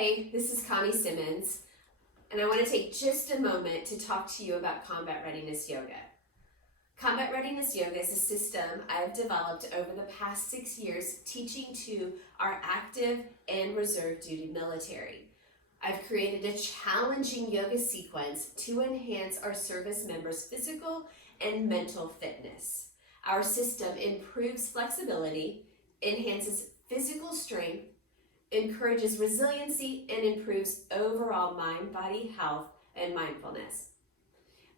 Hey, this is Connie Simmons, and I want to take just a moment to talk to you about Combat Readiness Yoga. Combat Readiness Yoga is a system I've developed over the past 6 years teaching to our active and reserve duty military. I've created a challenging yoga sequence to enhance our service members' physical and mental fitness. Our system improves flexibility, enhances physical strength, encourages resiliency, and improves overall mind-body health and mindfulness.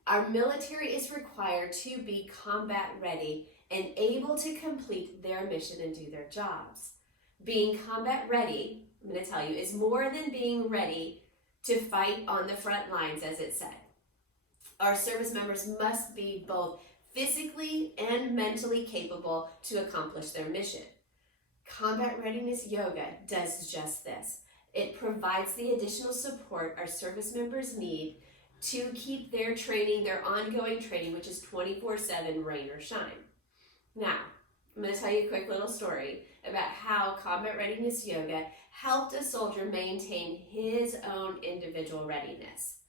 Our military is required to be combat ready and able to complete their mission and do their jobs. Being combat ready, I'm going to tell you, is more than being ready to fight on the front lines, as it said. Our service members must be both physically and mentally capable to accomplish their mission. Combat Readiness Yoga does just this. It provides the additional support our service members need to keep their training, their ongoing training, which is 24/7, rain or shine. Now, I'm going to tell you a quick little story about how Combat Readiness Yoga helped a soldier maintain his own individual readiness.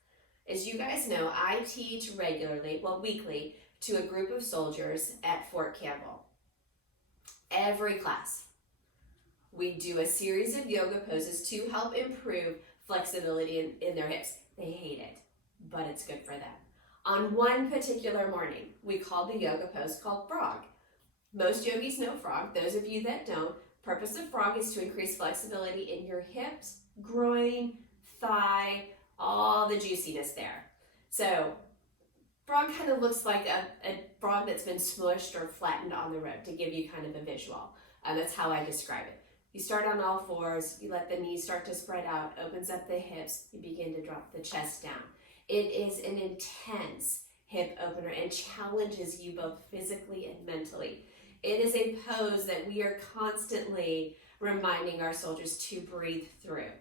As you guys know, I teach regularly, weekly, to a group of soldiers at Fort Campbell. Every class, we do a series of yoga poses to help improve flexibility in their hips. They hate it, but it's good for them. On one particular morning, we called the yoga pose called frog. Most yogis know frog. Those of you that don't, purpose of frog is to increase flexibility in your hips, groin, thigh, all the juiciness there. So frog kind of looks like a frog that's been smushed or flattened on the road, to give you kind of a visual. That's how I describe it. You start on all fours, you let the knees start to spread out, opens up the hips, you begin to drop the chest down. It is an intense hip opener and challenges you both physically and mentally. It is a pose that we are constantly reminding our soldiers to breathe through.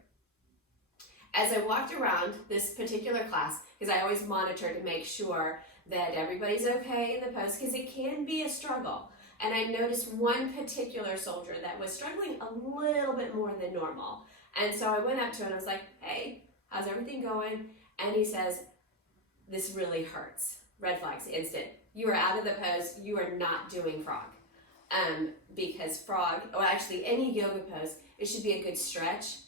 As I walked around this particular class, because I always monitor to make sure that everybody's okay in the pose, because it can be a struggle. And I noticed one particular soldier that was struggling a little bit more than normal. And so I went up to him and I was like, hey, how's everything going? And he says, this really hurts. Red flags, instant. You are out of the pose. You are not doing frog. Because frog, or actually any yoga pose, it should be a good stretch,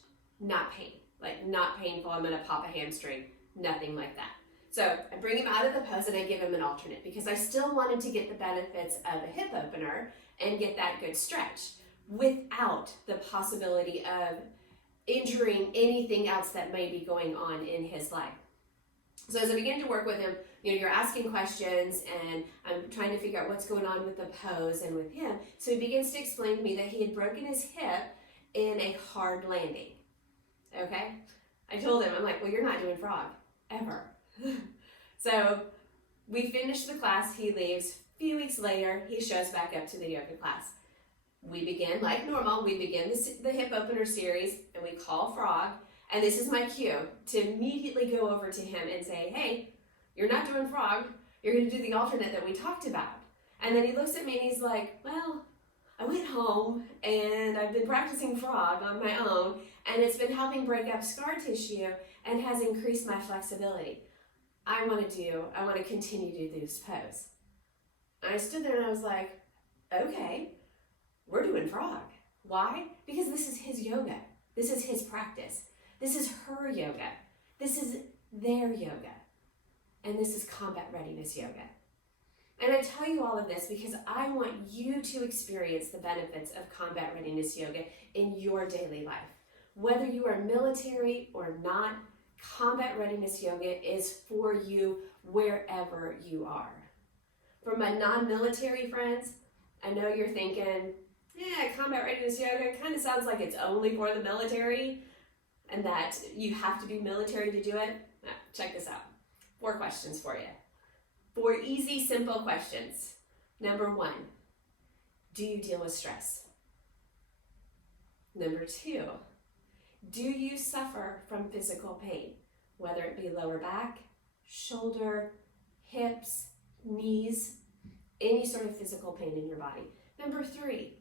not pain. Like not painful, I'm gonna pop a hamstring, nothing like that. So I bring him out of the pose and I give him an alternate because I still want him to get the benefits of a hip opener and get that good stretch without the possibility of injuring anything else that may be going on in his life. So as I begin to work with him, you're asking questions and I'm trying to figure out what's going on with the pose and with him. So he begins to explain to me that he had broken his hip in a hard landing. Okay? I told him, I'm like, well, you're not doing frog, ever. So we finish the class, he leaves. A few weeks later, he shows back up to the yoga class. We begin like normal, we begin the hip opener series and we call frog. And this is my cue to immediately go over to him and say, hey, you're not doing frog, you're gonna do the alternate that we talked about. And then he looks at me and he's like, well, I went home and I've been practicing frog on my own and it's been helping break up scar tissue and has increased my flexibility. I want to continue to do this pose. And I stood there and I was like, okay, we're doing frog. Why? Because this is his yoga. This is his practice. This is her yoga. This is their yoga. And this is Combat Readiness Yoga. And I tell you all of this because I want you to experience the benefits of Combat Readiness Yoga in your daily life. Whether you are military or not, Combat Readiness Yoga is for you wherever you are. For my non-military friends, I know you're thinking, yeah, Combat Readiness Yoga kind of sounds like it's only for the military and that you have to be military to do it. Check this out. 4 questions for you. 4 easy, simple questions. Number 1, do you deal with stress? Number 2, do you suffer from physical pain, whether it be lower back, shoulder, hips, knees, any sort of physical pain in your body? Number 3,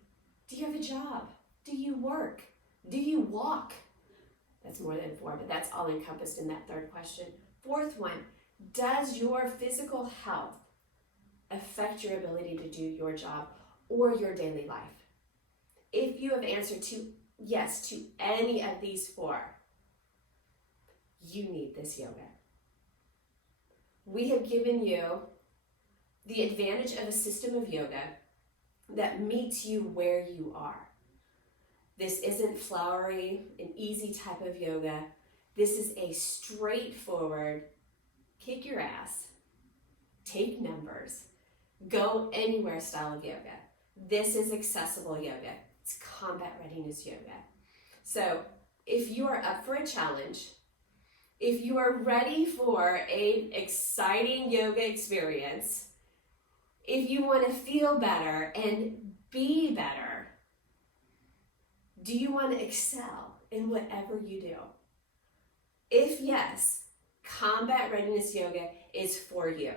do you have a job? Do you work? Do you walk? That's more than 4, but that's all encompassed in that third question. Fourth one, does your physical health affect your ability to do your job or your daily life? If you have answered to yes to any of these 4, you need this yoga. We have given you the advantage of a system of yoga that meets you where you are. This isn't flowery, an easy type of yoga. This is a straightforward, kick your ass, take numbers, go anywhere style of yoga. This is accessible yoga. It's combat readiness yoga. So if you are up for a challenge, if you are ready for an exciting yoga experience, if you want to feel better and be better, do you want to excel in whatever you do? If yes, Combat Readiness Yoga is for you.